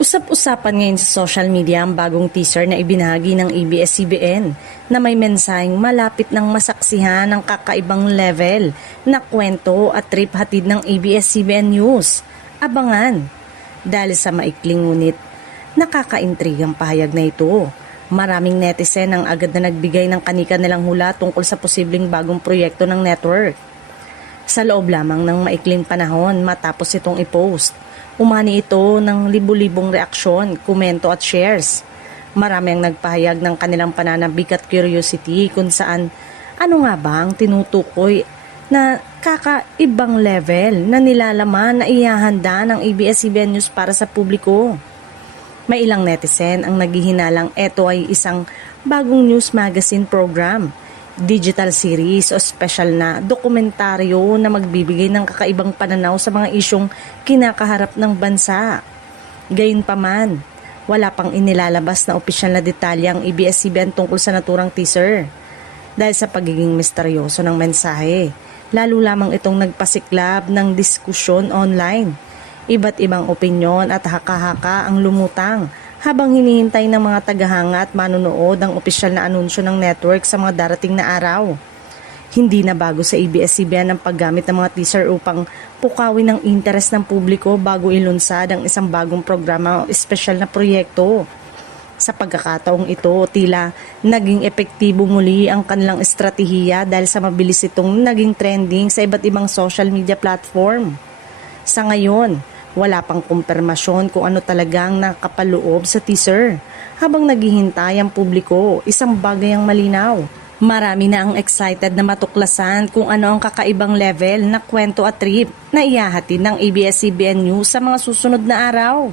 Usap-usapan ngayon sa social media ang bagong teaser na ibinahagi ng ABS-CBN na may mensaheng malapit ng masaksihan ng kakaibang level na kwento at trip hatid ng ABS-CBN News. Abangan! Dahil sa maikling ngunit nakakaintrigang pahayag na ito, maraming netizen ang agad na nagbigay ng kani-kanilang hula tungkol sa posibleng bagong proyekto ng network. Sa loob lamang ng maikling panahon matapos itong i-post, umani ito ng libu-libong reaksyon, komento at shares. Marami ang nagpahayag ng kanilang pananabik at curiosity kung saan ano nga ba ang tinutukoy na kakaibang level na nilalaman na ihahanda ng ABS-CBN News para sa publiko. May ilang netizen ang naghihinalang ito ay isang bagong news magazine program, digital series o special na dokumentaryo na magbibigay ng kakaibang pananaw sa mga isyong kinakaharap ng bansa. Gayunpaman, wala pang inilalabas na opisyal na detalye ang ABS-CBN tungkol sa naturang teaser. Dahil sa pagiging misteryoso ng mensahe, lalo lamang itong nagpasiklab ng diskusyon online. Iba't ibang opinyon at haka-haka ang lumutang habang hinihintay ng mga tagahanga at manonood ang opisyal na anunsyo ng network sa mga darating na araw. Hindi na bago sa ABS-CBN ang paggamit ng mga teaser upang pukawin ang interes ng publiko bago ilunsad ang isang bagong programa o espesyal na proyekto. Sa pagkakataong ito, tila naging epektibo muli ang kanilang estratehiya dahil sa mabilis itong naging trending sa iba't ibang social media platform. Sa ngayon, wala pang kumpirmasyon kung ano talagang nakapaloob sa teaser. Habang naghihintay ang publiko, isang bagay ang malinaw. Marami na ang excited na matuklasan kung ano ang kakaibang level na kwento at trip na ihahatid ng ABS-CBN News sa mga susunod na araw.